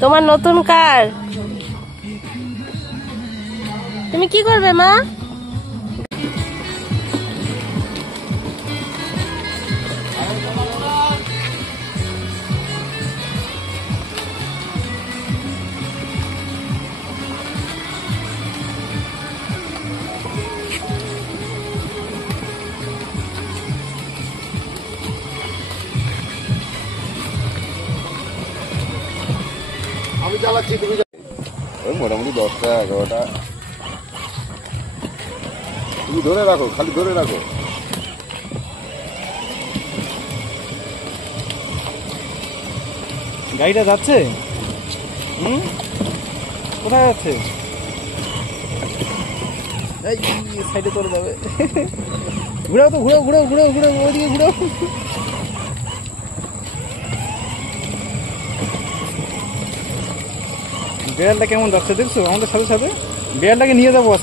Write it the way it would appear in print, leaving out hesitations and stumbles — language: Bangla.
তোমার নতুন কার, তুমি কি করবে মা? আমি চালাচ্ছি, তুমি ওই মোটামুটি 10টা 11টা। তুমি ধরে রাখো, খালি ধরে রাখো। গাড়িটা যাচ্ছে? কোথায় যাচ্ছে? এই সাইডে চলে যাবে। ঘুরাও তো, ঘুরাও ঘুরাও ঘুরাও ঘুরাও, ওইদিকে ঘুরাও। বিড়ালটা কেমন যাচ্ছে দেখছো আমাদের সাথে সাথে? বিড়ালটাকে নিয়ে যাবো।